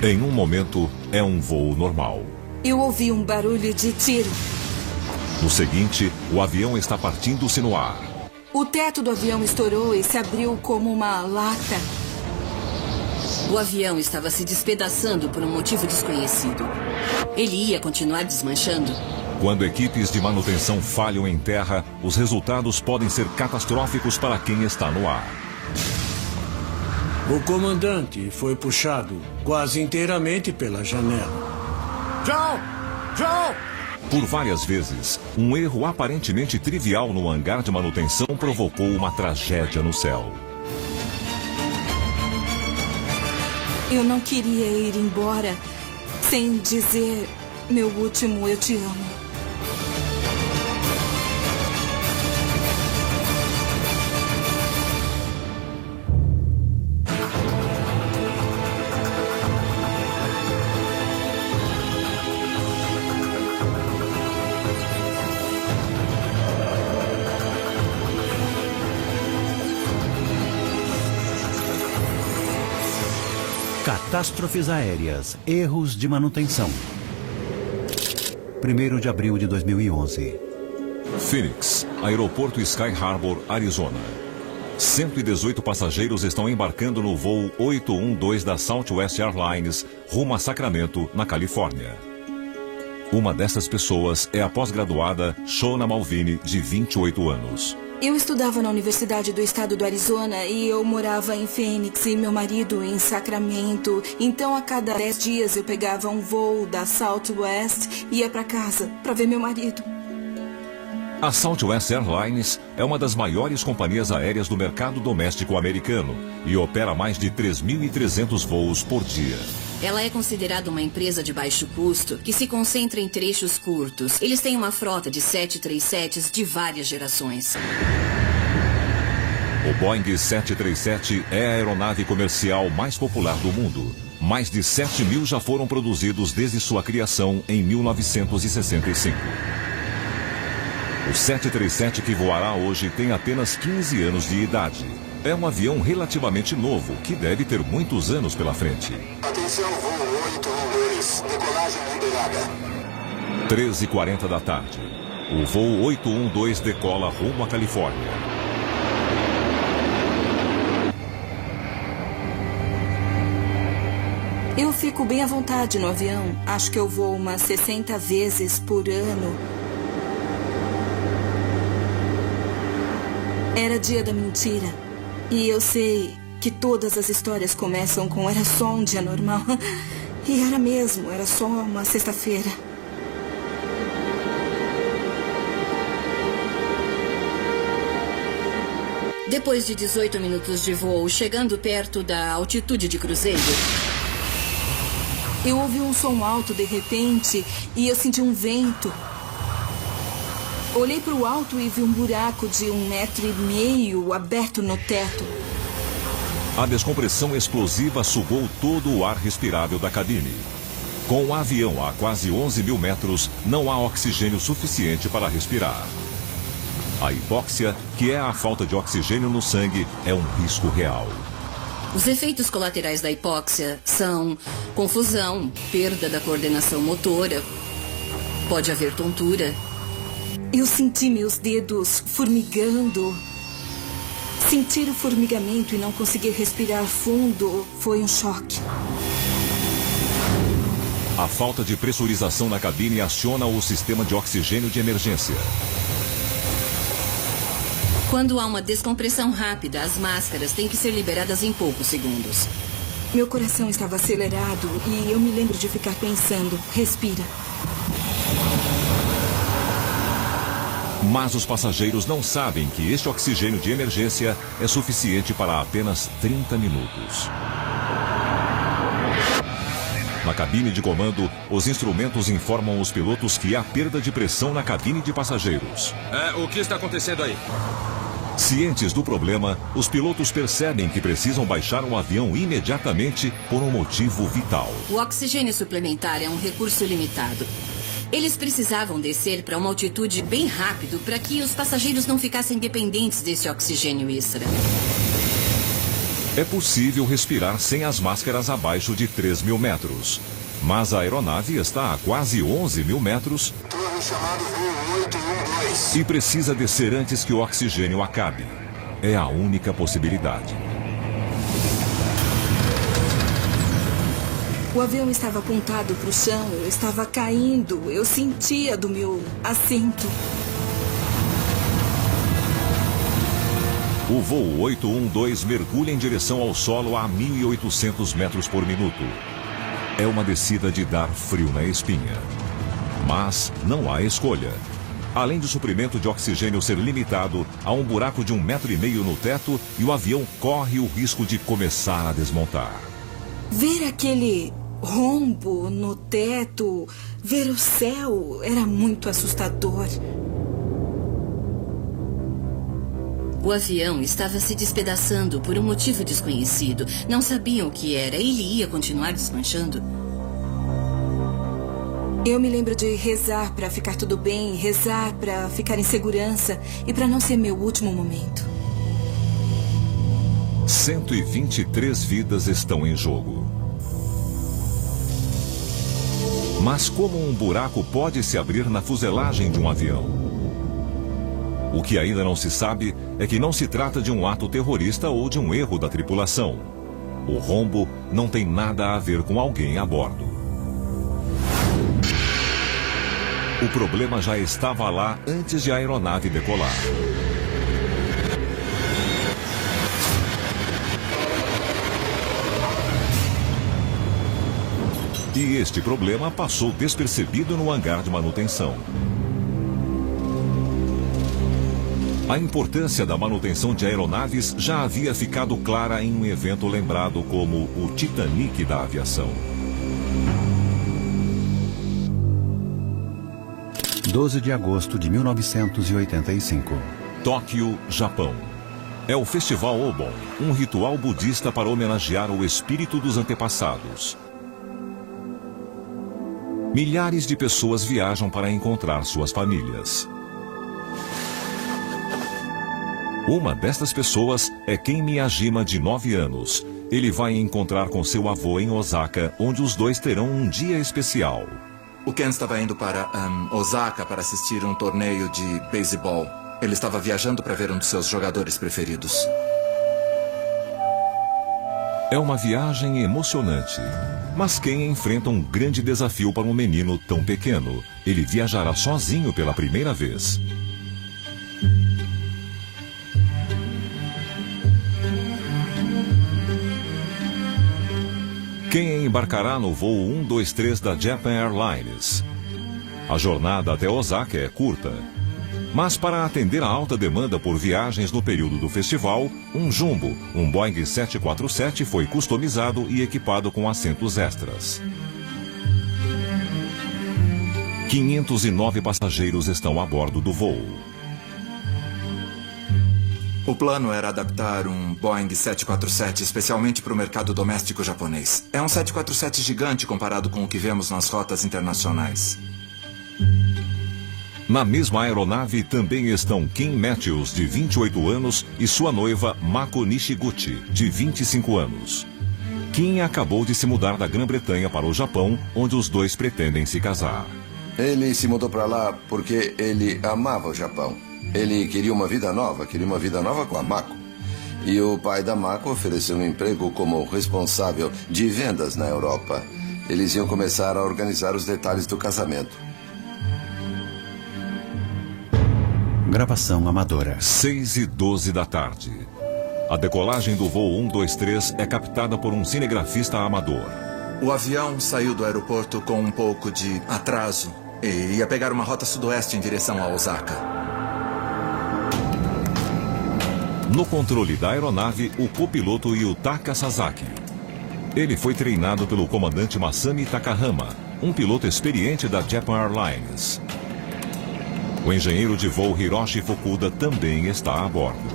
Em um momento, é um voo normal. Eu ouvi um barulho de tiro. No seguinte, o avião está partindo-se no ar. O teto do avião estourou e se abriu como uma lata. O avião estava se despedaçando por um motivo desconhecido. Ele ia continuar desmanchando. Quando equipes de manutenção falham em terra, os resultados podem ser catastróficos para quem está no ar. O comandante foi puxado quase inteiramente pela janela. Joe! Joe! Por várias vezes, um erro aparentemente trivial no hangar de manutenção provocou uma tragédia no céu. Eu não queria ir embora sem dizer meu último eu te amo. Catástrofes aéreas, erros de manutenção. 1º de abril de 2011. Phoenix, aeroporto Sky Harbor, Arizona. 118 passageiros estão embarcando no voo 812 da Southwest Airlines, rumo a Sacramento, na Califórnia. Uma dessas pessoas é a pós-graduada Shona Malvini, de 28 anos. Eu estudava na Universidade do Estado do Arizona e eu morava em Phoenix e meu marido em Sacramento. Então, a cada 10 dias eu pegava um voo da Southwest e ia para casa para ver meu marido. A Southwest Airlines é uma das maiores companhias aéreas do mercado doméstico americano e opera mais de 3.300 voos por dia. Ela é considerada uma empresa de baixo custo que se concentra em trechos curtos. Eles têm uma frota de 737s de várias gerações. O Boeing 737 é a aeronave comercial mais popular do mundo. Mais de 7.000 já foram produzidos desde sua criação em 1965. O 737 que voará hoje tem apenas 15 anos de idade. É um avião relativamente novo, que deve ter muitos anos pela frente. Atenção, voo 812, decolagem liberada. 13h40 da tarde. O voo 812 decola rumo à Califórnia. Eu fico bem à vontade no avião. Acho que eu vou umas 60 vezes por ano. Era dia da mentira. E eu sei que todas as histórias começam com era só um dia normal. E era mesmo, era só uma sexta-feira. Depois de 18 minutos de voo, chegando perto da altitude de cruzeiro, eu ouvi um som alto de repente e eu senti um vento. Olhei para o alto e vi um buraco de 1,5 metros aberto no teto. A descompressão explosiva sugou todo o ar respirável da cabine. Com o avião a quase 11.000 metros, não há oxigênio suficiente para respirar. A hipóxia, que é a falta de oxigênio no sangue, é um risco real. Os efeitos colaterais da hipóxia são confusão, perda da coordenação motora, pode haver tontura. Eu senti meus dedos formigando. Sentir o formigamento e não conseguir respirar fundo foi um choque. A falta de pressurização na cabine aciona o sistema de oxigênio de emergência. Quando há uma descompressão rápida, as máscaras têm que ser liberadas em poucos segundos. Meu coração estava acelerado e eu me lembro de ficar pensando, respira. Mas os passageiros não sabem que este oxigênio de emergência é suficiente para apenas 30 minutos. Na cabine de comando, os instrumentos informam os pilotos que há perda de pressão na cabine de passageiros. O que está acontecendo aí? Cientes do problema, os pilotos percebem que precisam baixar o avião imediatamente por um motivo vital. O oxigênio suplementar é um recurso limitado. Eles precisavam descer para uma altitude bem rápido para que os passageiros não ficassem dependentes desse oxigênio extra. É possível respirar sem as máscaras abaixo de 3.000 metros. Mas a aeronave está a quase 11.000 metros Torre chamado voo 812. e precisa descer antes que o oxigênio acabe. É a única possibilidade. O avião estava apontado para o chão, eu estava caindo, eu sentia do meu assento. O voo 812 mergulha em direção ao solo a 1.800 metros por minuto. É uma descida de dar frio na espinha. Mas não há escolha. Além do suprimento de oxigênio ser limitado, há um buraco de 1,5 metro no teto e o avião corre o risco de começar a desmontar. Ver aquele rombo no teto, ver o céu, era muito assustador. O avião estava se despedaçando por um motivo desconhecido. Não sabiam o que era. Ele ia continuar desmanchando. Eu me lembro de rezar para ficar tudo bem, rezar para ficar em segurança e para não ser meu último momento. 123 vidas estão em jogo. Mas como um buraco pode se abrir na fuselagem de um avião? O que ainda não se sabe é que não se trata de um ato terrorista ou de um erro da tripulação. O rombo não tem nada a ver com alguém a bordo. O problema já estava lá antes de a aeronave decolar. E este problema passou despercebido no hangar de manutenção. A importância da manutenção de aeronaves já havia ficado clara em um evento lembrado como o Titanic da aviação. 12 de agosto de 1985. Tóquio, Japão. É o Festival Obon, um ritual budista para homenagear o espírito dos antepassados. Milhares de pessoas viajam para encontrar suas famílias. Uma destas pessoas é Ken Miyajima, de 9 anos. Ele vai encontrar com seu avô em Osaka, onde os dois terão um dia especial. O Ken estava indo para Osaka para assistir um torneio de beisebol. Ele estava viajando para ver um dos seus jogadores preferidos. É uma viagem emocionante. Mas Ken enfrenta um grande desafio para um menino tão pequeno. Ele viajará sozinho pela primeira vez. Ken embarcará no voo 123 da Japan Airlines. A jornada até Osaka é curta. Mas para atender a alta demanda por viagens no período do festival, um Jumbo, um Boeing 747, foi customizado e equipado com assentos extras. 509 passageiros estão a bordo do voo. O plano era adaptar um Boeing 747 especialmente para o mercado doméstico japonês. É um 747 gigante comparado com o que vemos nas rotas internacionais. Na mesma aeronave também estão Kim Matthews, de 28 anos, e sua noiva Mako Nishiguchi, de 25 anos. Kim acabou de se mudar da Grã-Bretanha para o Japão, onde os dois pretendem se casar. Ele se mudou para lá porque ele amava o Japão. Ele queria uma vida nova com a Mako. E o pai da Mako ofereceu um emprego como responsável de vendas na Europa. Eles iam começar a organizar os detalhes do casamento. Gravação amadora. 6h12 da tarde. A decolagem do voo 123 é captada por um cinegrafista amador. O avião saiu do aeroporto com um pouco de atraso e ia pegar uma rota sudoeste em direção a Osaka. No controle da aeronave, o copiloto Yutaka Sasaki. Ele foi treinado pelo comandante Masami Takahama, um piloto experiente da Japan Airlines. O engenheiro de voo Hiroshi Fukuda também está a bordo.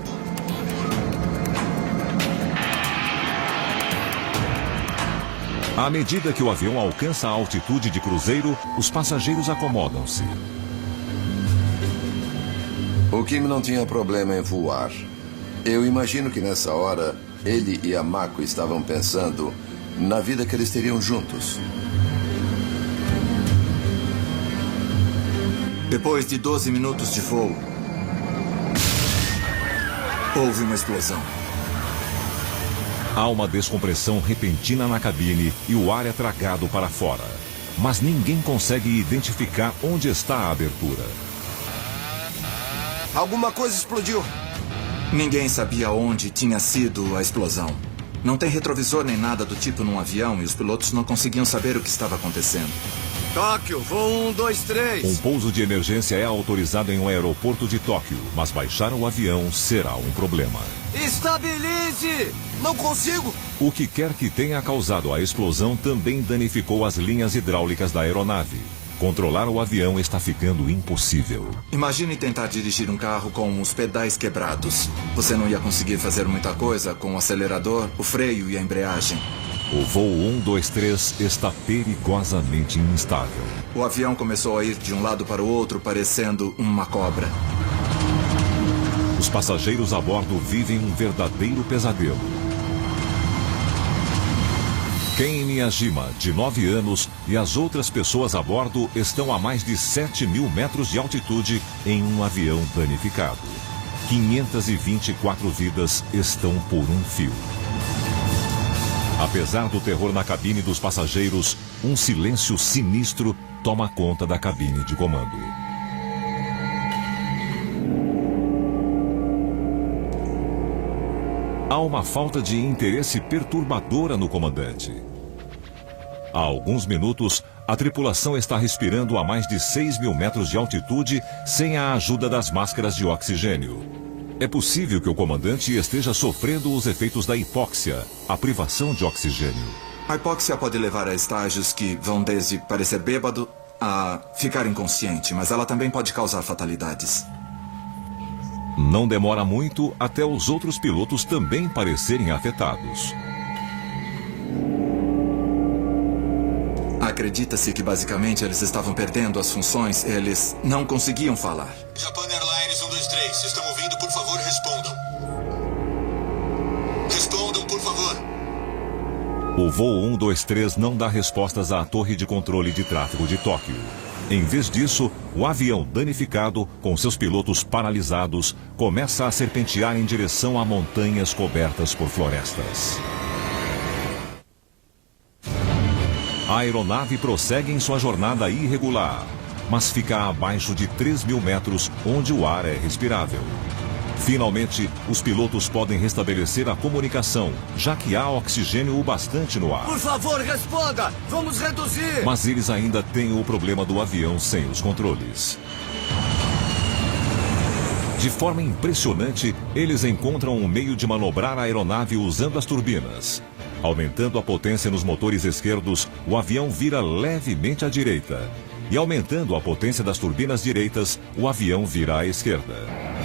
À medida que o avião alcança a altitude de cruzeiro, os passageiros acomodam-se. O Kim não tinha problema em voar. Eu imagino que nessa hora ele e a Mako estavam pensando na vida que eles teriam juntos. Depois de 12 minutos de voo, houve uma explosão. Há uma descompressão repentina na cabine e o ar é tragado para fora. Mas ninguém consegue identificar onde está a abertura. Alguma coisa explodiu. Ninguém sabia onde tinha sido a explosão. Não tem retrovisor nem nada do tipo num avião e os pilotos não conseguiam saber o que estava acontecendo. Tóquio, voo 1, 2, 3. Um pouso de emergência é autorizado em um aeroporto de Tóquio, mas baixar o avião será um problema. Estabilize! Não consigo! O que quer que tenha causado a explosão também danificou as linhas hidráulicas da aeronave. Controlar o avião está ficando impossível. Imagine tentar dirigir um carro com os pedais quebrados. Você não ia conseguir fazer muita coisa com o acelerador, o freio e a embreagem. O voo 123 está perigosamente instável. O avião começou a ir de um lado para o outro, parecendo uma cobra. Os passageiros a bordo vivem um verdadeiro pesadelo. Ken Miyajima, de 9 anos, e as outras pessoas a bordo estão a mais de 7.000 metros de altitude em um avião danificado. 524 vidas estão por um fio. Apesar do terror na cabine dos passageiros, um silêncio sinistro toma conta da cabine de comando. Há uma falta de interesse perturbadora no comandante. Há alguns minutos, a tripulação está respirando a mais de 6.000 metros de altitude sem a ajuda das máscaras de oxigênio. É possível que o comandante esteja sofrendo os efeitos da hipóxia, a privação de oxigênio. A hipóxia pode levar a estágios que vão desde parecer bêbado a ficar inconsciente, mas ela também pode causar fatalidades. Não demora muito até os outros pilotos também parecerem afetados. Acredita-se que basicamente eles estavam perdendo as funções, eles não conseguiam falar. Japan Airlines 123, se estão ouvindo, por favor, respondam. Respondam, por favor. O voo 123 não dá respostas à torre de controle de tráfego de Tóquio. Em vez disso, o avião danificado, com seus pilotos paralisados, começa a serpentear em direção a montanhas cobertas por florestas. A aeronave prossegue em sua jornada irregular, mas fica abaixo de 3.000 metros, onde o ar é respirável. Finalmente, os pilotos podem restabelecer a comunicação, já que há oxigênio o bastante no ar. Por favor, responda! Vamos reduzir! Mas eles ainda têm o problema do avião sem os controles. De forma impressionante, eles encontram um meio de manobrar a aeronave usando as turbinas. Aumentando a potência nos motores esquerdos, o avião vira levemente à direita. E aumentando a potência das turbinas direitas, o avião vira à esquerda.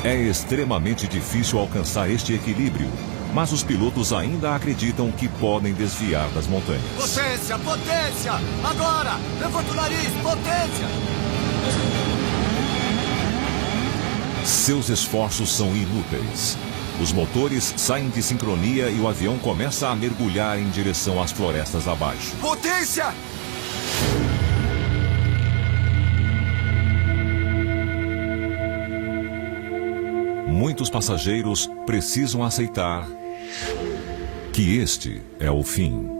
É extremamente difícil alcançar este equilíbrio, mas os pilotos ainda acreditam que podem desviar das montanhas. Potência, potência! Agora! Levanta o nariz, potência! Seus esforços são inúteis. Os motores saem de sincronia e o avião começa a mergulhar em direção às florestas abaixo. Potência! Muitos passageiros precisam aceitar que este é o fim.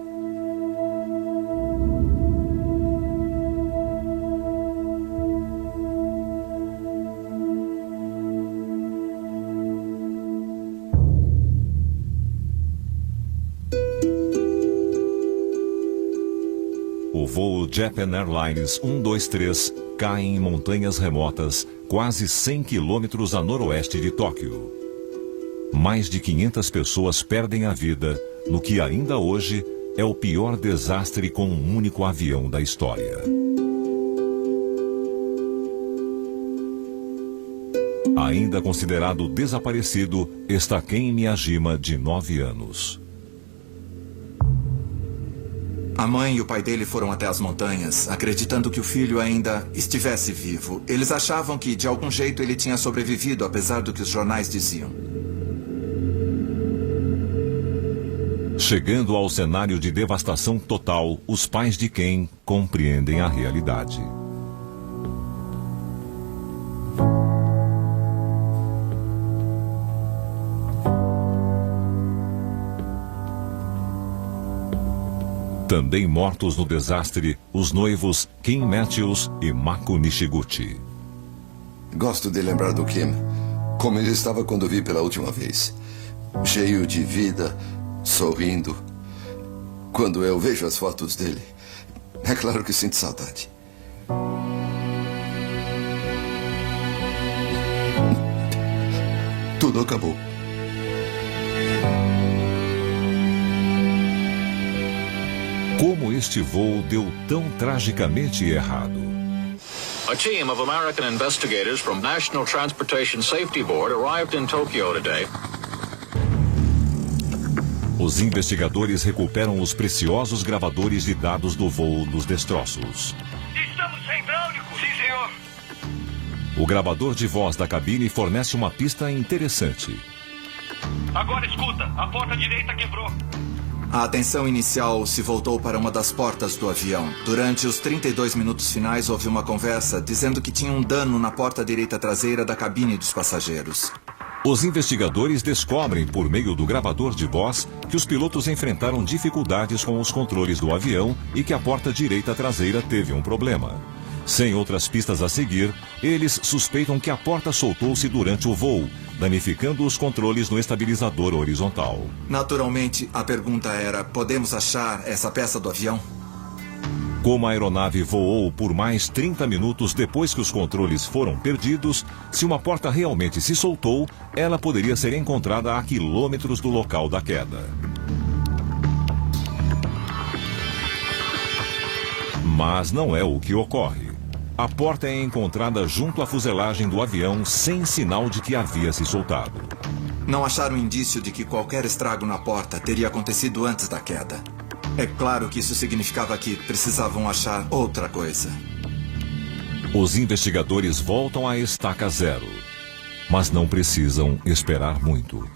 O voo Japan Airlines 123 cai em montanhas remotas, quase 100 quilômetros a noroeste de Tóquio. Mais de 500 pessoas perdem a vida no que ainda hoje é o pior desastre com um único avião da história. Ainda considerado desaparecido está Ken Miyajima, de 9 anos. A mãe e o pai dele foram até as montanhas, acreditando que o filho ainda estivesse vivo. Eles achavam que, de algum jeito, ele tinha sobrevivido, apesar do que os jornais diziam. Chegando ao cenário de devastação total, os pais de Ken compreendem a realidade. Também mortos no desastre, os noivos Kim Matthews e Mako Nishiguchi. Gosto de lembrar do Kim, como ele estava quando vi pela última vez. Cheio de vida, sorrindo. Quando eu vejo as fotos dele, é claro que sinto saudade. Tudo acabou. Como este voo deu tão tragicamente errado? A team of American investigators from National Transportation Safety Board arrived in Tokyo today. Os investigadores recuperam os preciosos gravadores de dados do voo dos destroços. Estamos sem hidráulico. Sim, senhor. O gravador de voz da cabine fornece uma pista interessante. Agora escuta, a porta direita quebrou. A atenção inicial se voltou para uma das portas do avião. Durante os 32 minutos finais, houve uma conversa dizendo que tinha um dano na porta direita traseira da cabine dos passageiros. Os investigadores descobrem, por meio do gravador de voz, que os pilotos enfrentaram dificuldades com os controles do avião e que a porta direita traseira teve um problema. Sem outras pistas a seguir, eles suspeitam que a porta soltou-se durante o voo, danificando os controles no estabilizador horizontal. Naturalmente, a pergunta era: podemos achar essa peça do avião? Como a aeronave voou por mais 30 minutos depois que os controles foram perdidos, se uma porta realmente se soltou, ela poderia ser encontrada a quilômetros do local da queda. Mas não é o que ocorre. A porta é encontrada junto à fuselagem do avião sem sinal de que havia se soltado. Não acharam indício de que qualquer estrago na porta teria acontecido antes da queda. É claro que isso significava que precisavam achar outra coisa. Os investigadores voltam à estaca zero, mas não precisam esperar muito.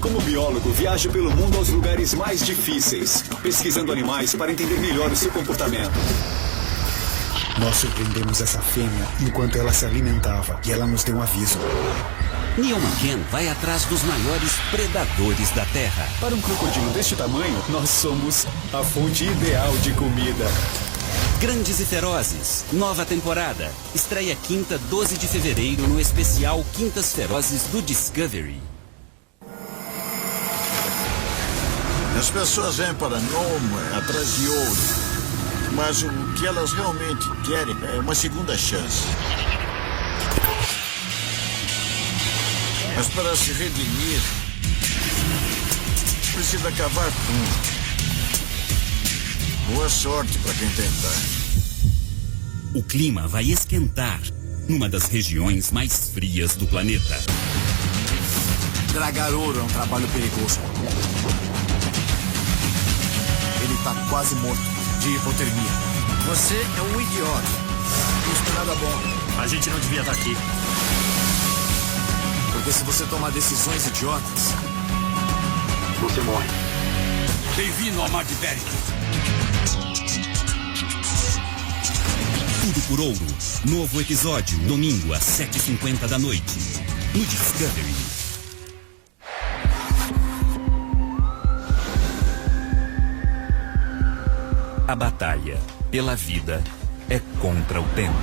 Como biólogo, viajo pelo mundo aos lugares mais difíceis, pesquisando animais para entender melhor o seu comportamento. Nós surpreendemos essa fêmea enquanto ela se alimentava e ela nos deu um aviso. Neil McCann vai atrás dos maiores predadores da Terra. Para um crocodilo deste tamanho, nós somos a fonte ideal de comida. Grandes e Ferozes, nova temporada. Estreia quinta, 12 de fevereiro, no especial Quintas Ferozes do Discovery. As pessoas vêm para Nome atrás de ouro. Mas o que elas realmente querem é uma segunda chance. Mas para se redimir, precisa cavar fundo. Boa sorte para quem tentar. O clima vai esquentar numa das regiões mais frias do planeta. Dragar ouro é um trabalho perigoso. Ele está quase morto de hipotermia. Você é um idiota. Isso não é nada bom. A gente não devia estar aqui. Porque se você tomar decisões idiotas, você morre. Bem-vindo ao Mar de Bering. Tudo por Ouro. Novo episódio, domingo às 7h50 da noite. No Discovery. A batalha pela vida é contra o tempo.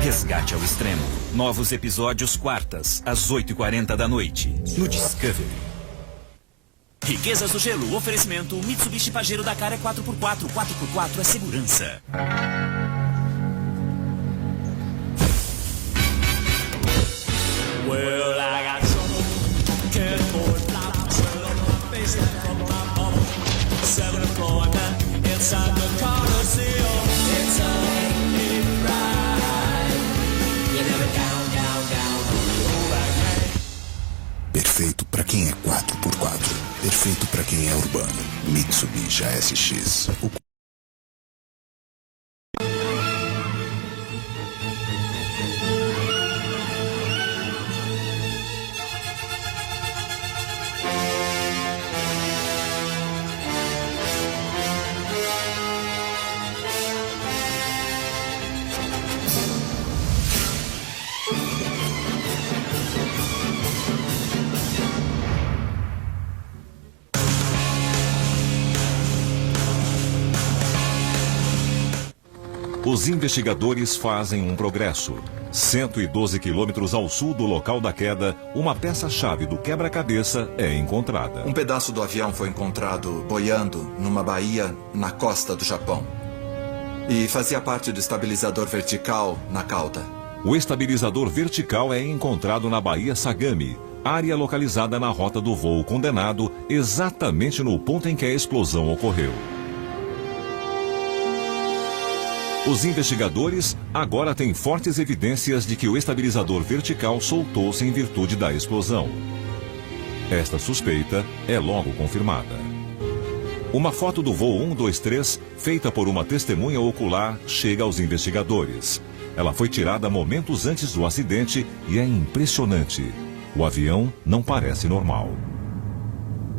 Resgate ao Extremo. Novos episódios quartas, às 8h40 da noite. No Discovery. Riquezas do Gelo. Oferecimento Mitsubishi Pajero Dakar é 4x4. 4x4 é segurança. Well, I got some cardboard flowers on my face from my home. 7th floor now inside the Coliseum. It's only right. You never down. Perfeito para quem é 4x4. Perfeito para quem é urbano. Mitsubishi ASX. Os investigadores fazem um progresso. 112 quilômetros ao sul do local da queda, uma peça-chave do quebra-cabeça é encontrada. Um pedaço do avião foi encontrado boiando numa baía na costa do Japão. E fazia parte do estabilizador vertical na cauda. O estabilizador vertical é encontrado na Baía Sagami, área localizada na rota do voo condenado, exatamente no ponto em que a explosão ocorreu. Os investigadores agora têm fortes evidências de que o estabilizador vertical soltou-se em virtude da explosão. Esta suspeita é logo confirmada. Uma foto do voo 123, feita por uma testemunha ocular, chega aos investigadores. Ela foi tirada momentos antes do acidente e é impressionante. O avião não parece normal.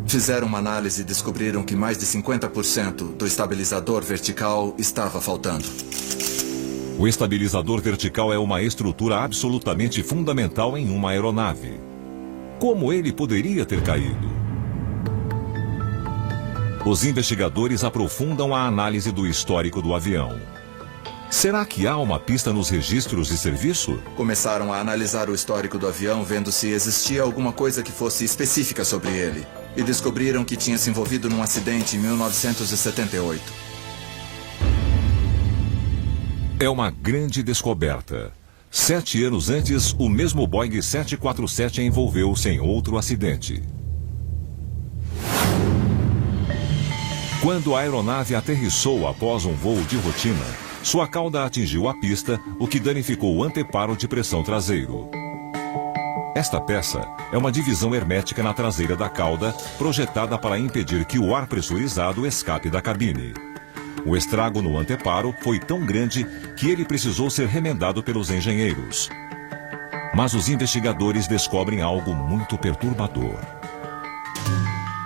Fizeram uma análise e descobriram que mais de 50% do estabilizador vertical estava faltando. O estabilizador vertical é uma estrutura absolutamente fundamental em uma aeronave. Como ele poderia ter caído? Os investigadores aprofundam a análise do histórico do avião. Será que há uma pista nos registros de serviço? Começaram a analisar o histórico do avião, vendo se existia alguma coisa que fosse específica sobre ele. E descobriram que tinha se envolvido num acidente em 1978. É uma grande descoberta. 7 anos antes, o mesmo Boeing 747 envolveu-se em outro acidente. Quando a aeronave aterrissou após um voo de rotina, sua cauda atingiu a pista, o que danificou o anteparo de pressão traseiro. Esta peça é uma divisão hermética na traseira da cauda, projetada para impedir que o ar pressurizado escape da cabine. O estrago no anteparo foi tão grande que ele precisou ser remendado pelos engenheiros. Mas os investigadores descobrem algo muito perturbador.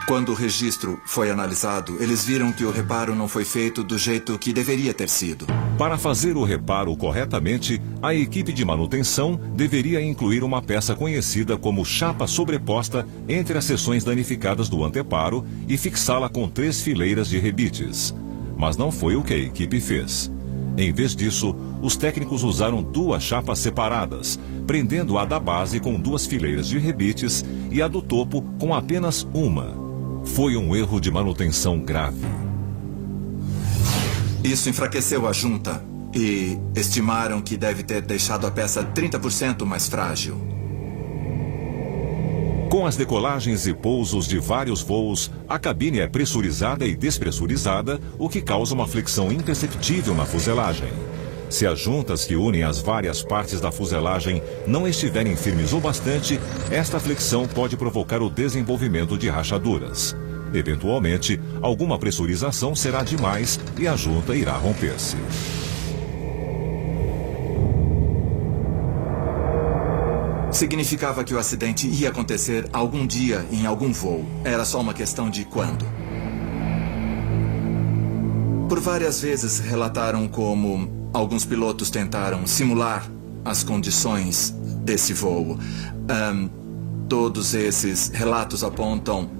Quando o registro foi analisado, eles viram que o reparo não foi feito do jeito que deveria ter sido. Para fazer o reparo corretamente, a equipe de manutenção deveria incluir uma peça conhecida como chapa sobreposta entre as seções danificadas do anteparo e fixá-la com 3 fileiras de rebites. Mas não foi o que a equipe fez. Em vez disso, os técnicos usaram 2 chapas separadas, prendendo a da base com 2 fileiras de rebites e a do topo com apenas uma. Foi um erro de manutenção grave. Isso enfraqueceu a junta e estimaram que deve ter deixado a peça 30% mais frágil. Com as decolagens e pousos de vários voos, a cabine é pressurizada e despressurizada, o que causa uma flexão imperceptível na fuselagem. Se as juntas que unem as várias partes da fuselagem não estiverem firmes o bastante, esta flexão pode provocar o desenvolvimento de rachaduras. Eventualmente, alguma pressurização será demais e a junta irá romper-se. Significava que o acidente ia acontecer algum dia em algum voo. Era só uma questão de quando. Por várias vezes relataram como alguns pilotos tentaram simular as condições desse voo. Todos esses relatos apontam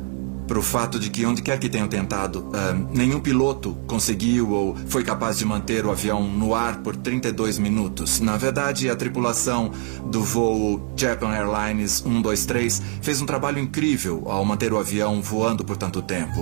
para o fato de que onde quer que tenham tentado, nenhum piloto conseguiu ou foi capaz de manter o avião no ar por 32 minutos. Na verdade, a tripulação do voo Japan Airlines 123 fez um trabalho incrível ao manter o avião voando por tanto tempo.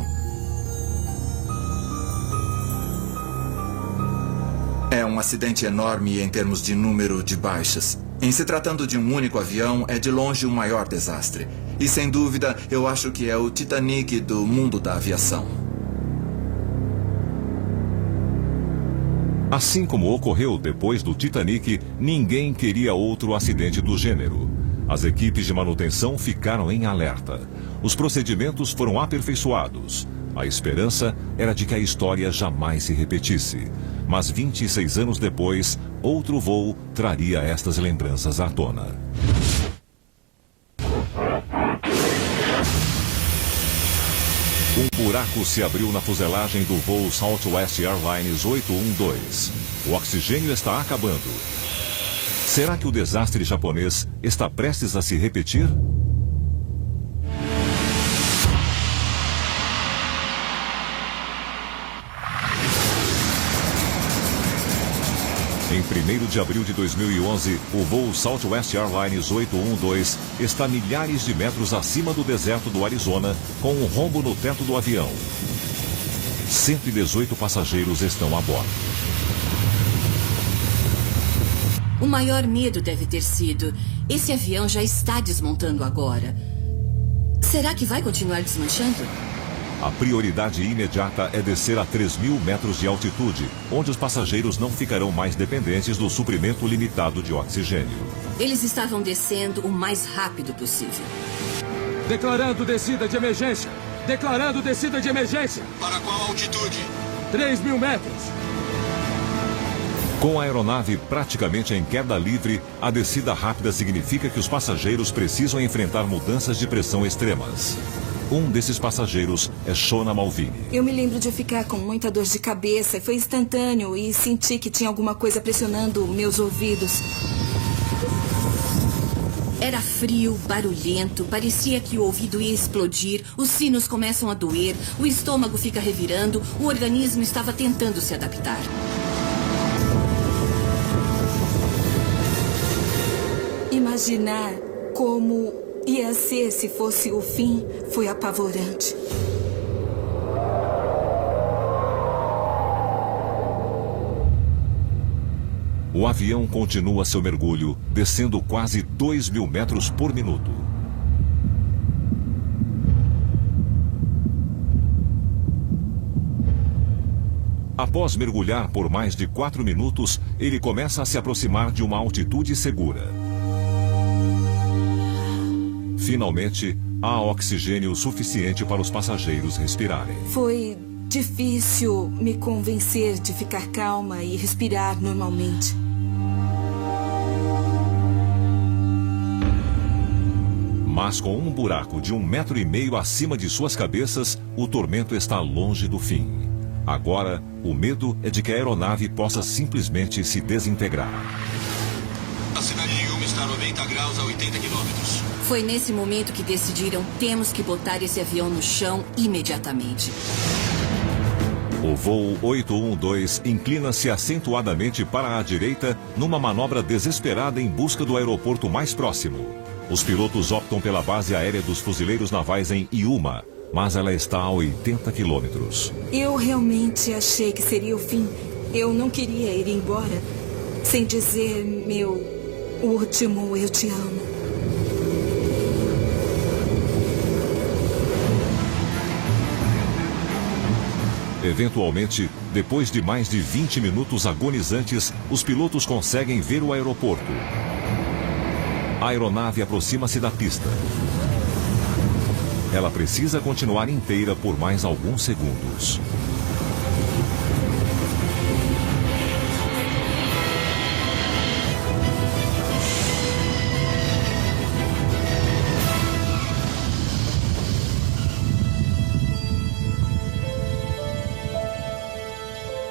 É um acidente enorme em termos de número de baixas. Em se tratando de um único avião, é de longe o maior desastre. E sem dúvida, eu acho que é o Titanic do mundo da aviação. Assim como ocorreu depois do Titanic, ninguém queria outro acidente do gênero. As equipes de manutenção ficaram em alerta. Os procedimentos foram aperfeiçoados. A esperança era de que a história jamais se repetisse. Mas 26 anos depois, outro voo traria estas lembranças à tona. Um buraco se abriu na fuselagem do voo Southwest Airlines 812. O oxigênio está acabando. Será que o desastre japonês está prestes a se repetir? Em 1º de abril de 2011, o voo Southwest Airlines 812 está milhares de metros acima do deserto do Arizona, com um rombo no teto do avião. 118 passageiros estão a bordo. O maior medo deve ter sido: esse avião já está desmontando agora. Será que vai continuar desmanchando? A prioridade imediata é descer a 3.000 metros de altitude, onde os passageiros não ficarão mais dependentes do suprimento limitado de oxigênio. Eles estavam descendo o mais rápido possível. Declarando descida de emergência! Declarando descida de emergência! Para qual altitude? 3.000 metros! Com a aeronave praticamente em queda livre, a descida rápida significa que os passageiros precisam enfrentar mudanças de pressão extremas. Um desses passageiros é Shona Malvini. Eu me lembro de ficar com muita dor de cabeça. Foi instantâneo e senti que tinha alguma coisa pressionando meus ouvidos. Era frio, barulhento, parecia que o ouvido ia explodir, os sinos começam a doer, o estômago fica revirando, o organismo estava tentando se adaptar. Imaginar como ia ser se fosse o fim foi apavorante. O avião continua seu mergulho, descendo quase 2.000 metros por minuto. Após mergulhar por mais de 4 minutos, ele começa a se aproximar de uma altitude segura. Finalmente, há oxigênio suficiente para os passageiros respirarem. Foi difícil me convencer de ficar calma e respirar normalmente. Mas com um buraco de 1,5 metro acima de suas cabeças, o tormento está longe do fim. Agora, o medo é de que a aeronave possa simplesmente se desintegrar. A cidade de Yuma está a 90 graus a 80 quilômetros. Foi nesse momento que decidiram: temos que botar esse avião no chão imediatamente. O voo 812 inclina-se acentuadamente para a direita numa manobra desesperada em busca do aeroporto mais próximo. Os pilotos optam pela base aérea dos fuzileiros navais em Yuma, mas ela está a 80 quilômetros. Eu realmente achei que seria o fim. Eu não queria ir embora sem dizer meu último "eu te amo". Eventualmente, depois de mais de 20 minutos agonizantes, os pilotos conseguem ver o aeroporto. A aeronave aproxima-se da pista. Ela precisa continuar inteira por mais alguns segundos.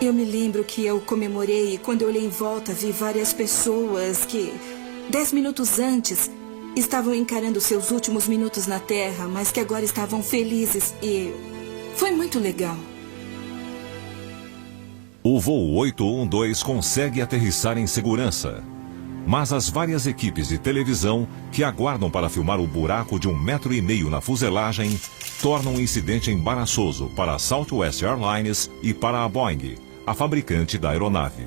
Eu me lembro que eu comemorei e quando eu olhei em volta vi várias pessoas que, 10 minutos antes, estavam encarando seus últimos minutos na Terra, mas que agora estavam felizes e foi muito legal. O voo 812 consegue aterrissar em segurança, mas as várias equipes de televisão que aguardam para filmar o buraco de 1,5 metro na fuselagem tornam o incidente embaraçoso para a Southwest Airlines e para a Boeing, a fabricante da aeronave.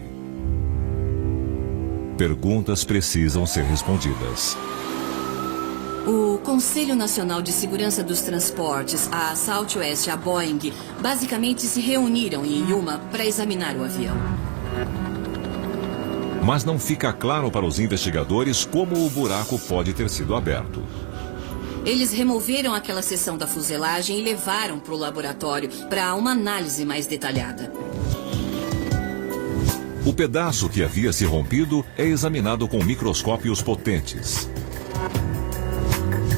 Perguntas precisam ser respondidas. O Conselho Nacional de Segurança dos Transportes, a Southwest e a Boeing, basicamente se reuniram em Yuma para examinar o avião. Mas não fica claro para os investigadores como o buraco pode ter sido aberto. Eles removeram aquela seção da fuselagem e levaram para o laboratório para uma análise mais detalhada. O pedaço que havia se rompido é examinado com microscópios potentes.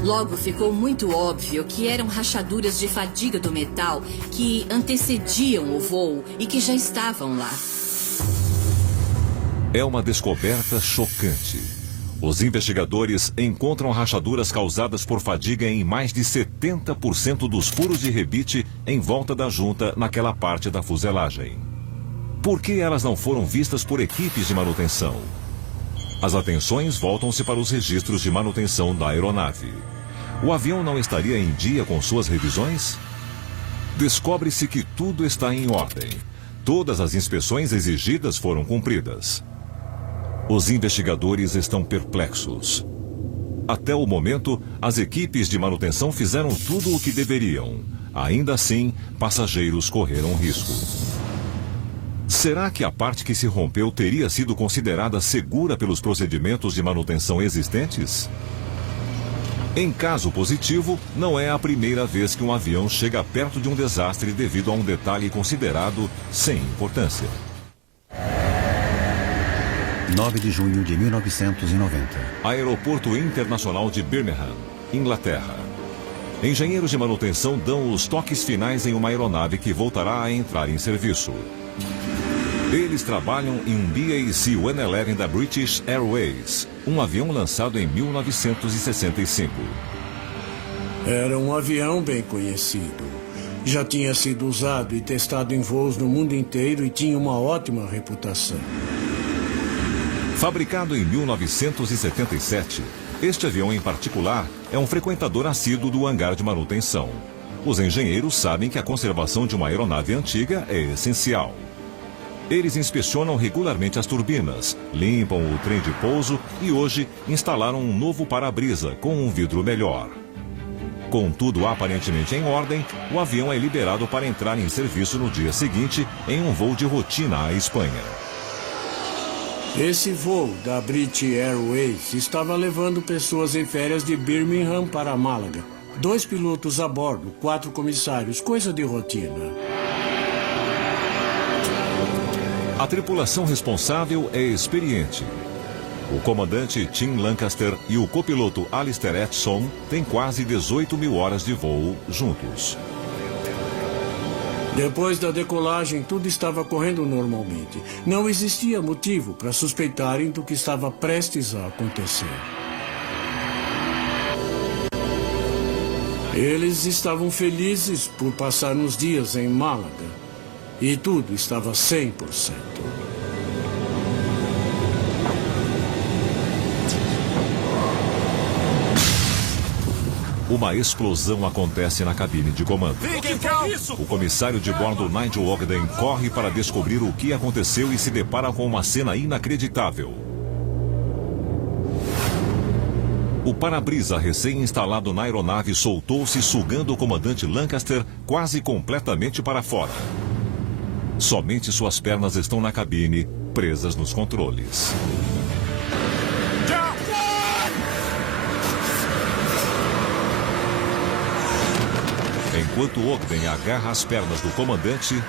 Logo ficou muito óbvio que eram rachaduras de fadiga do metal que antecediam o voo e que já estavam lá. É uma descoberta chocante. Os investigadores encontram rachaduras causadas por fadiga em mais de 70% dos furos de rebite em volta da junta naquela parte da fuselagem. Por que elas não foram vistas por equipes de manutenção? As atenções voltam-se para os registros de manutenção da aeronave. O avião não estaria em dia com suas revisões? Descobre-se que tudo está em ordem. Todas as inspeções exigidas foram cumpridas. Os investigadores estão perplexos. Até o momento, as equipes de manutenção fizeram tudo o que deveriam. Ainda assim, passageiros correram risco. Será que a parte que se rompeu teria sido considerada segura pelos procedimentos de manutenção existentes? Em caso positivo, não é a primeira vez que um avião chega perto de um desastre devido a um detalhe considerado sem importância. 9 de junho de 1990. Aeroporto Internacional de Birmingham, Inglaterra. Engenheiros de manutenção dão os toques finais em uma aeronave que voltará a entrar em serviço. Eles trabalham em um BA-C-111 da British Airways, um avião lançado em 1965. Era um avião bem conhecido. Já tinha sido usado e testado em voos no mundo inteiro e tinha uma ótima reputação. Fabricado em 1977, este avião em particular é um frequentador assíduo do hangar de manutenção. Os engenheiros sabem que a conservação de uma aeronave antiga é essencial. Eles inspecionam regularmente as turbinas, limpam o trem de pouso e hoje instalaram um novo para-brisa com um vidro melhor. Com tudo aparentemente em ordem, o avião é liberado para entrar em serviço no dia seguinte em um voo de rotina à Espanha. Esse voo da British Airways estava levando pessoas em férias de Birmingham para Málaga. 2 pilotos a bordo, 4 comissários, coisa de rotina. A tripulação responsável é experiente. O comandante Tim Lancaster e o copiloto Alistair Atson têm quase 18 mil horas de voo juntos. Depois da decolagem, tudo estava correndo normalmente. Não existia motivo para suspeitarem do que estava prestes a acontecer. Eles estavam felizes por passar uns dias em Málaga. E tudo estava 100%. Uma explosão acontece na cabine de comando. O comissário de bordo, Nigel Ogden, corre para descobrir o que aconteceu e se depara com uma cena inacreditável. O para-brisa recém-instalado na aeronave soltou-se, sugando o comandante Lancaster quase completamente para fora. Somente suas pernas estão na cabine, presas nos controles. Enquanto Ogden agarra as pernas do comandante,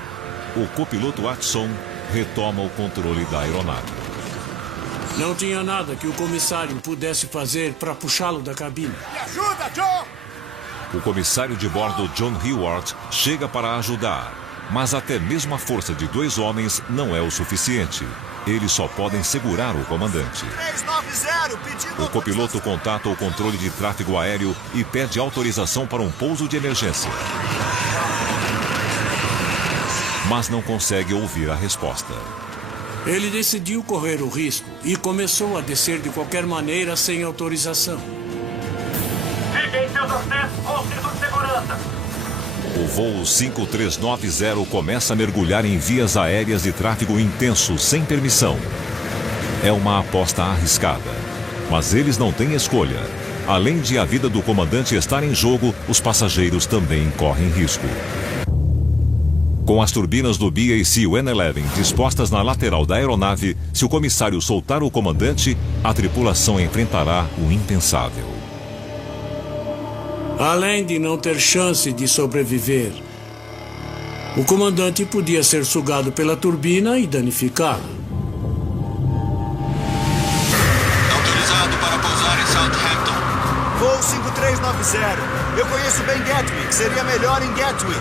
o copiloto Atson retoma o controle da aeronave. Não tinha nada que o comissário pudesse fazer para puxá-lo da cabine. Me ajuda, John! O comissário de bordo, John Hewart, chega para ajudar. Mas até mesmo a força de 2 homens não é o suficiente. Eles só podem segurar o comandante. 390, pedido... O copiloto contata o controle de tráfego aéreo e pede autorização para um pouso de emergência. Mas não consegue ouvir a resposta. Ele decidiu correr o risco e começou a descer de qualquer maneira sem autorização. Fiquem seus acessos ao cinto de segurança. O voo 5390 começa a mergulhar em vias aéreas de tráfego intenso, sem permissão. É uma aposta arriscada, mas eles não têm escolha. Além de a vida do comandante estar em jogo, os passageiros também correm risco. Com as turbinas do BA-C-111 dispostas na lateral da aeronave, se o comissário soltar o comandante, a tripulação enfrentará o impensável. Além de não ter chance de sobreviver, o comandante podia ser sugado pela turbina e danificá-la. Autorizado para pousar em Southampton. Voo 5390. Eu conheço bem Gatwick. Seria melhor em Gatwick.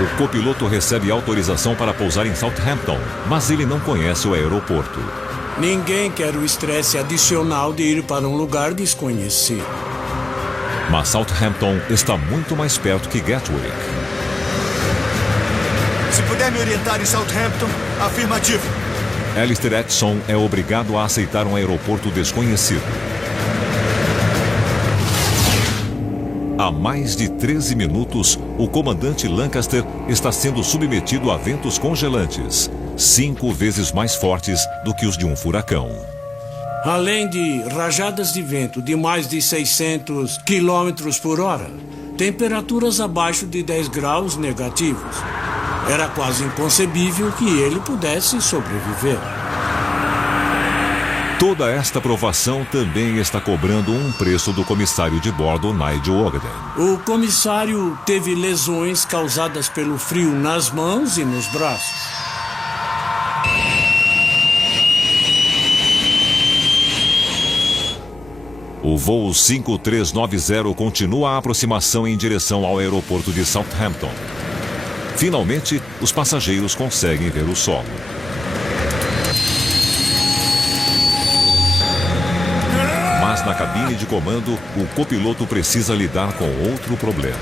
O copiloto recebe autorização para pousar em Southampton, mas ele não conhece o aeroporto. Ninguém quer o estresse adicional de ir para um lugar desconhecido. Mas Southampton está muito mais perto que Gatwick. Se puder me orientar em Southampton, afirmativo. Alistair Edson é obrigado a aceitar um aeroporto desconhecido. Há mais de 13 minutos, o comandante Lancaster está sendo submetido a ventos congelantes, 5 vezes mais fortes do que os de um furacão. Além de rajadas de vento de mais de 600 km por hora, temperaturas abaixo de 10 graus negativos. Era quase inconcebível que ele pudesse sobreviver. Toda esta provação também está cobrando um preço do comissário de bordo, Nigel Ogden. O comissário teve lesões causadas pelo frio nas mãos e nos braços. O voo 5390 continua a aproximação em direção ao aeroporto de Southampton. Finalmente, os passageiros conseguem ver o solo. Mas na cabine de comando, o copiloto precisa lidar com outro problema.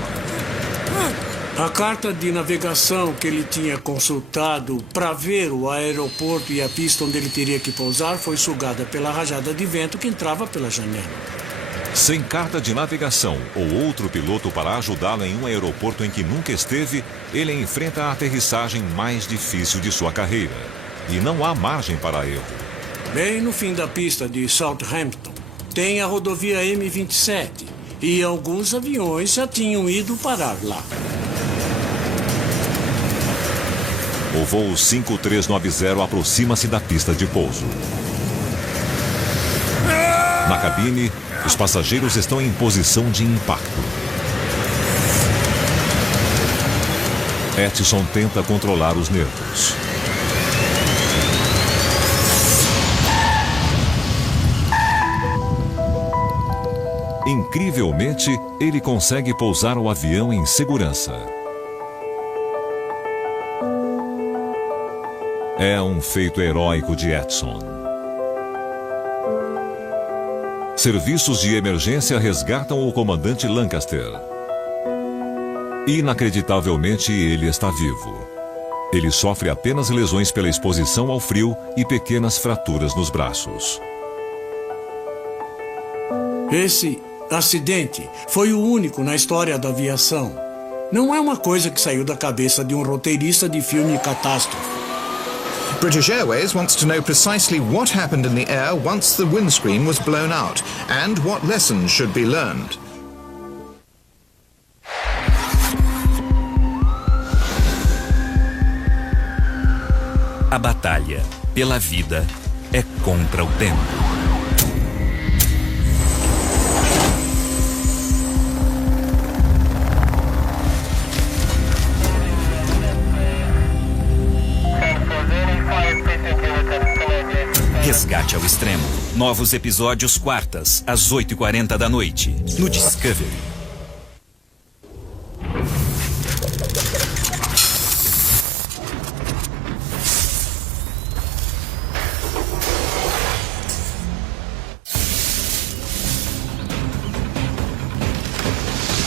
A carta de navegação que ele tinha consultado para ver o aeroporto e a pista onde ele teria que pousar foi sugada pela rajada de vento que entrava pela janela. Sem carta de navegação ou outro piloto para ajudá-lo em um aeroporto em que nunca esteve, ele enfrenta a aterrissagem mais difícil de sua carreira. E não há margem para erro. Bem no fim da pista de Southampton, tem a rodovia M27 e alguns aviões já tinham ido parar lá. O voo 5390 aproxima-se da pista de pouso. Na cabine, os passageiros estão em posição de impacto. Edson tenta controlar os nervos. Incrivelmente, ele consegue pousar o avião em segurança. É um feito heróico de Edson. Serviços de emergência resgatam o comandante Lancaster. Inacreditavelmente, ele está vivo. Ele sofre apenas lesões pela exposição ao frio e pequenas fraturas nos braços. Esse acidente foi o único na história da aviação. Não é uma coisa que saiu da cabeça de um roteirista de filme catástrofe. British Airways wants to know precisely what happened in the air once the windscreen was blown out and what lessons should be learned. A batalha pela vida é contra o tempo. Resgate ao Extremo. Novos episódios quartas, às 8h40 da noite, no Discovery.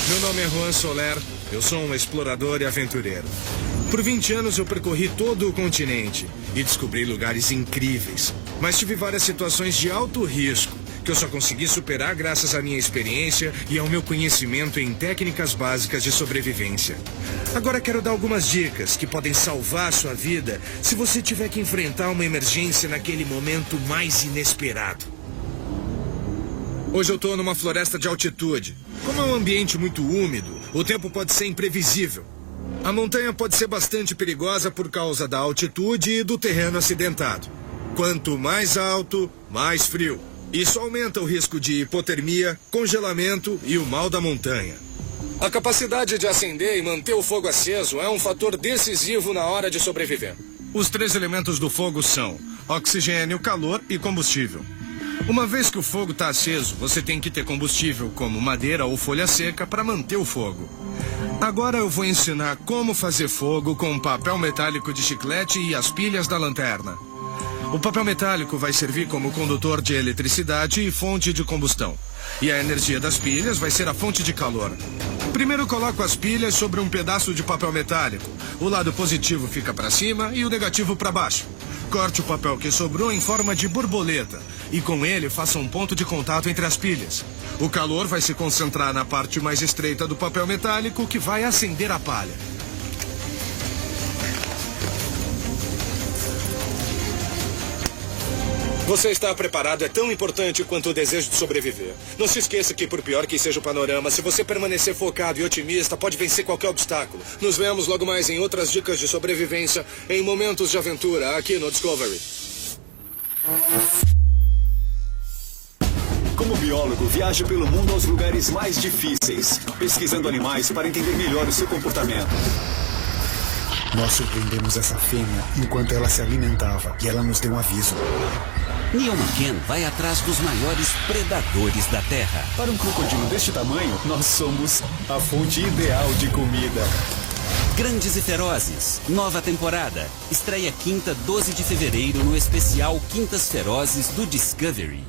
Meu nome é Juan Soler, eu sou um explorador e aventureiro. Por 20 anos eu percorri todo o continente e descobri lugares incríveis. Mas tive várias situações de alto risco que eu só consegui superar graças à minha experiência e ao meu conhecimento em técnicas básicas de sobrevivência. Agora quero dar algumas dicas que podem salvar a sua vida se você tiver que enfrentar uma emergência naquele momento mais inesperado. Hoje eu estou numa floresta de altitude. Como é um ambiente muito úmido, o tempo pode ser imprevisível. A montanha pode ser bastante perigosa por causa da altitude e do terreno acidentado. Quanto mais alto, mais frio. Isso aumenta o risco de hipotermia, congelamento e o mal da montanha. A capacidade de acender e manter o fogo aceso é um fator decisivo na hora de sobreviver. Os 3 elementos do fogo são oxigênio, calor e combustível. Uma vez que o fogo está aceso, você tem que ter combustível como madeira ou folha seca para manter o fogo. Agora eu vou ensinar como fazer fogo com papel metálico de chiclete e as pilhas da lanterna. O papel metálico vai servir como condutor de eletricidade e fonte de combustão. E a energia das pilhas vai ser a fonte de calor. Primeiro coloco as pilhas sobre um pedaço de papel metálico. O lado positivo fica para cima e o negativo para baixo. Corte o papel que sobrou em forma de borboleta e com ele faça um ponto de contato entre as pilhas. O calor vai se concentrar na parte mais estreita do papel metálico que vai acender a palha. Você estar preparado é tão importante quanto o desejo de sobreviver. Não se esqueça que, por pior que seja o panorama, se você permanecer focado e otimista, pode vencer qualquer obstáculo. Nos vemos logo mais em outras dicas de sobrevivência em Momentos de Aventura, aqui no Discovery. Como biólogo, viaje pelo mundo aos lugares mais difíceis, pesquisando animais para entender melhor o seu comportamento. Nós surpreendemos essa fêmea enquanto ela se alimentava e ela nos deu um aviso. Neil McCann vai atrás dos maiores predadores da Terra. Para um crocodilo deste tamanho, nós somos a fonte ideal de comida. Grandes e Ferozes, nova temporada. Estreia quinta, 12 de fevereiro, no especial Quintas Ferozes do Discovery.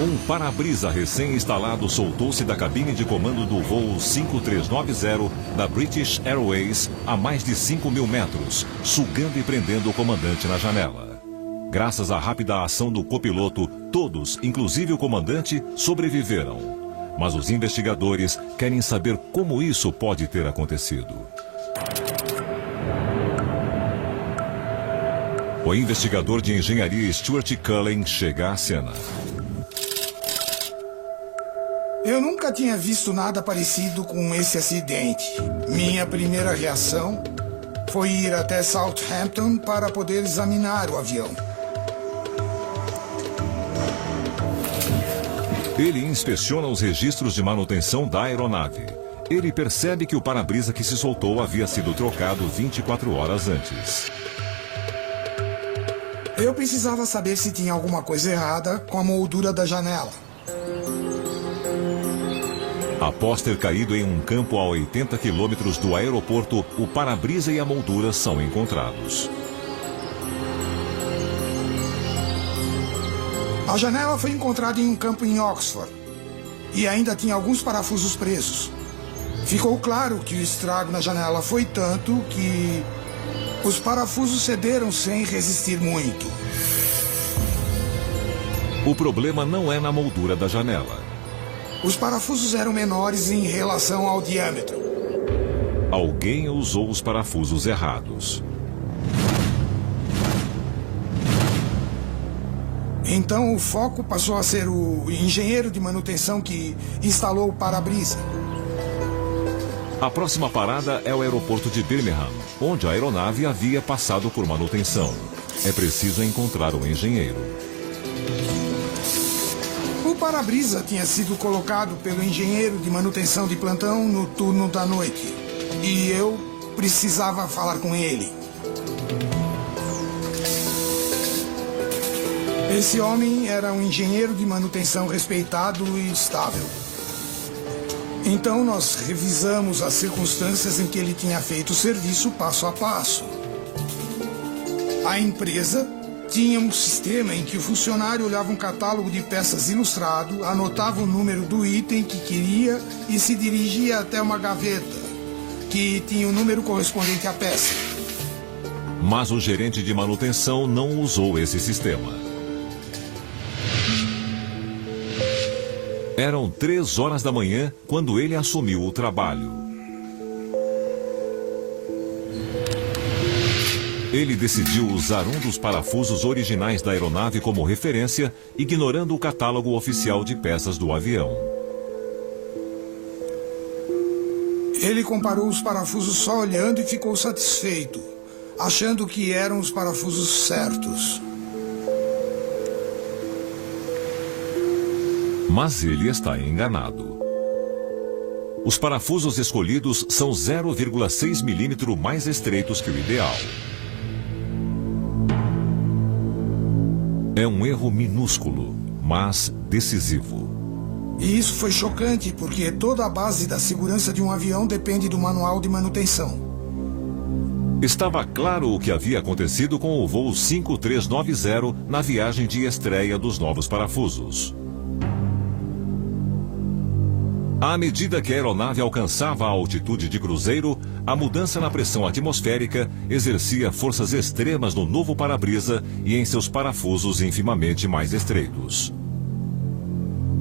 Um para-brisa recém-instalado soltou-se da cabine de comando do voo 5390 da British Airways a mais de 5.000 metros, sugando e prendendo o comandante na janela. Graças à rápida ação do copiloto, todos, inclusive o comandante, sobreviveram. Mas os investigadores querem saber como isso pode ter acontecido. O investigador de engenharia Stuart Cullen chega à cena. Eu nunca tinha visto nada parecido com esse acidente. Minha primeira reação foi ir até Southampton para poder examinar o avião. Ele inspeciona os registros de manutenção da aeronave. Ele percebe que o para-brisa que se soltou havia sido trocado 24 horas antes. Eu precisava saber se tinha alguma coisa errada com a moldura da janela. Após ter caído em um campo a 80 quilômetros do aeroporto, o para-brisa e a moldura são encontrados. A janela foi encontrada em um campo em Oxford e ainda tinha alguns parafusos presos. Ficou claro que o estrago na janela foi tanto que os parafusos cederam sem resistir muito. O problema não é na moldura da janela. Os parafusos eram menores em relação ao diâmetro. Alguém usou os parafusos errados. Então o foco passou a ser o engenheiro de manutenção que instalou o para-brisa. A próxima parada é o aeroporto de Birmingham, onde a aeronave havia passado por manutenção. É preciso encontrar o engenheiro. O para-brisa tinha sido colocado pelo engenheiro de manutenção de plantão no turno da noite. E eu precisava falar com ele. Esse homem era um engenheiro de manutenção respeitado e estável. Então nós revisamos as circunstâncias em que ele tinha feito o serviço passo a passo. A empresa tinha um sistema em que o funcionário olhava um catálogo de peças ilustrado, anotava o número do item que queria e se dirigia até uma gaveta, que tinha o número correspondente à peça. Mas o gerente de manutenção não usou esse sistema. Eram 3 horas da manhã quando ele assumiu o trabalho. Ele decidiu usar um dos parafusos originais da aeronave como referência, ignorando o catálogo oficial de peças do avião. Ele comparou os parafusos só olhando e ficou satisfeito, achando que eram os parafusos certos. Mas ele está enganado. Os parafusos escolhidos são 0,6 milímetro mais estreitos que o ideal. É um erro minúsculo, mas decisivo. E isso foi chocante, porque toda a base da segurança de um avião depende do manual de manutenção. Estava claro o que havia acontecido com o voo 5390 na viagem de estreia dos novos parafusos. À medida que a aeronave alcançava a altitude de cruzeiro, a mudança na pressão atmosférica exercia forças extremas no novo para-brisa e em seus parafusos infimamente mais estreitos.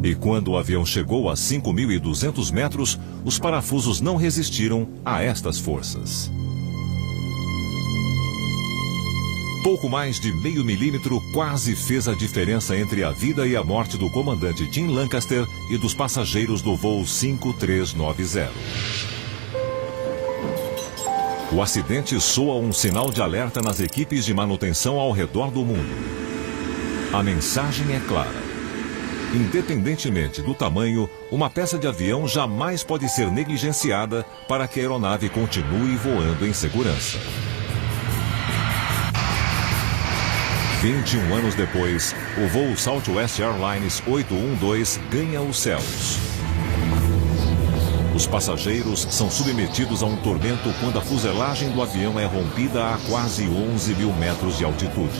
E quando o avião chegou a 5.200 metros, os parafusos não resistiram a estas forças. Pouco mais de meio milímetro quase fez a diferença entre a vida e a morte do comandante Jim Lancaster e dos passageiros do voo 5390. O acidente soa um sinal de alerta nas equipes de manutenção ao redor do mundo. A mensagem é clara. Independentemente do tamanho, uma peça de avião jamais pode ser negligenciada para que a aeronave continue voando em segurança. 21 anos depois, o voo Southwest Airlines 812 ganha os céus. Os passageiros são submetidos a um tormento quando a fuselagem do avião é rompida a quase 11.000 metros de altitude.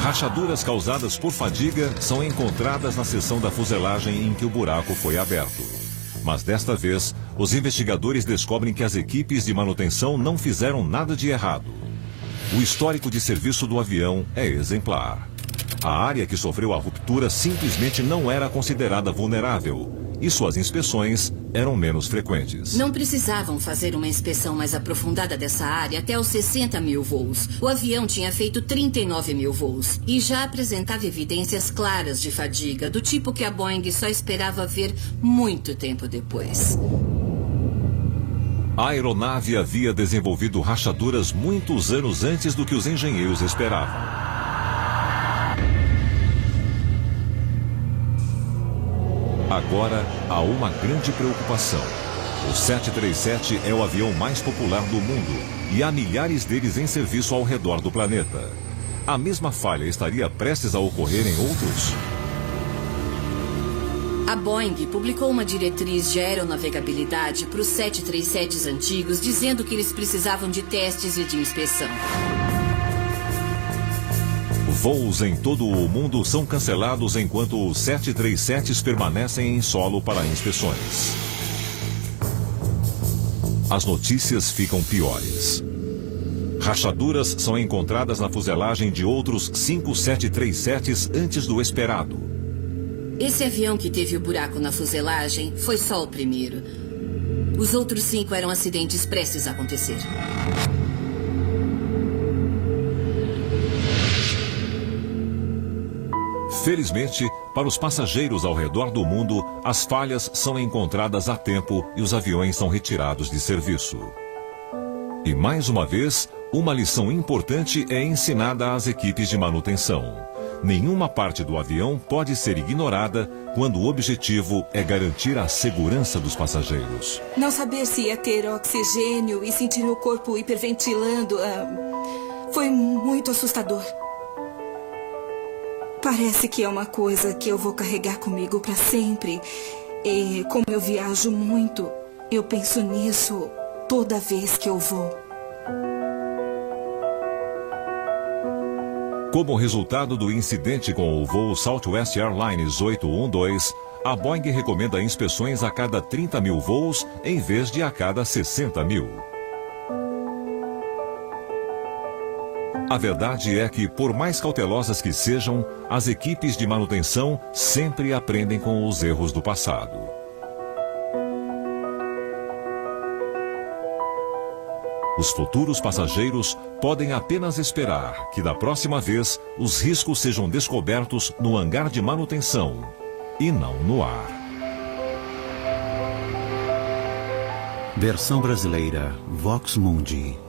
Rachaduras causadas por fadiga são encontradas na seção da fuselagem em que o buraco foi aberto. Mas desta vez, os investigadores descobrem que as equipes de manutenção não fizeram nada de errado. O histórico de serviço do avião é exemplar. A área que sofreu a ruptura simplesmente não era considerada vulnerável e suas inspeções eram menos frequentes. Não precisavam fazer uma inspeção mais aprofundada dessa área até os 60.000 voos. O avião tinha feito 39.000 voos e já apresentava evidências claras de fadiga, do tipo que a Boeing só esperava ver muito tempo depois. A aeronave havia desenvolvido rachaduras muitos anos antes do que os engenheiros esperavam. Agora, há uma grande preocupação. O 737 é o avião mais popular do mundo e há milhares deles em serviço ao redor do planeta. A mesma falha estaria prestes a ocorrer em outros? A Boeing publicou uma diretriz de aeronavegabilidade para os 737s antigos, dizendo que eles precisavam de testes e de inspeção. Voos em todo o mundo são cancelados enquanto os 737s permanecem em solo para inspeções. As notícias ficam piores. Rachaduras são encontradas na fuselagem de outros 5 737s antes do esperado. Esse avião que teve o buraco na fuselagem foi só o primeiro. Os outros 5 eram acidentes prestes a acontecer. Felizmente, para os passageiros ao redor do mundo, as falhas são encontradas a tempo e os aviões são retirados de serviço. E mais uma vez, uma lição importante é ensinada às equipes de manutenção. Nenhuma parte do avião pode ser ignorada quando o objetivo é garantir a segurança dos passageiros. Não saber se ia ter oxigênio e sentir o corpo hiperventilando foi muito assustador. Parece que é uma coisa que eu vou carregar comigo para sempre. E como eu viajo muito, eu penso nisso toda vez que eu vou. Como resultado do incidente com o voo Southwest Airlines 812, a Boeing recomenda inspeções a cada 30.000 voos em vez de a cada 60.000. A verdade é que, por mais cautelosas que sejam, as equipes de manutenção sempre aprendem com os erros do passado. Os futuros passageiros podem apenas esperar que, da próxima vez, os riscos sejam descobertos no hangar de manutenção e não no ar. Versão brasileira, Vox Mundi.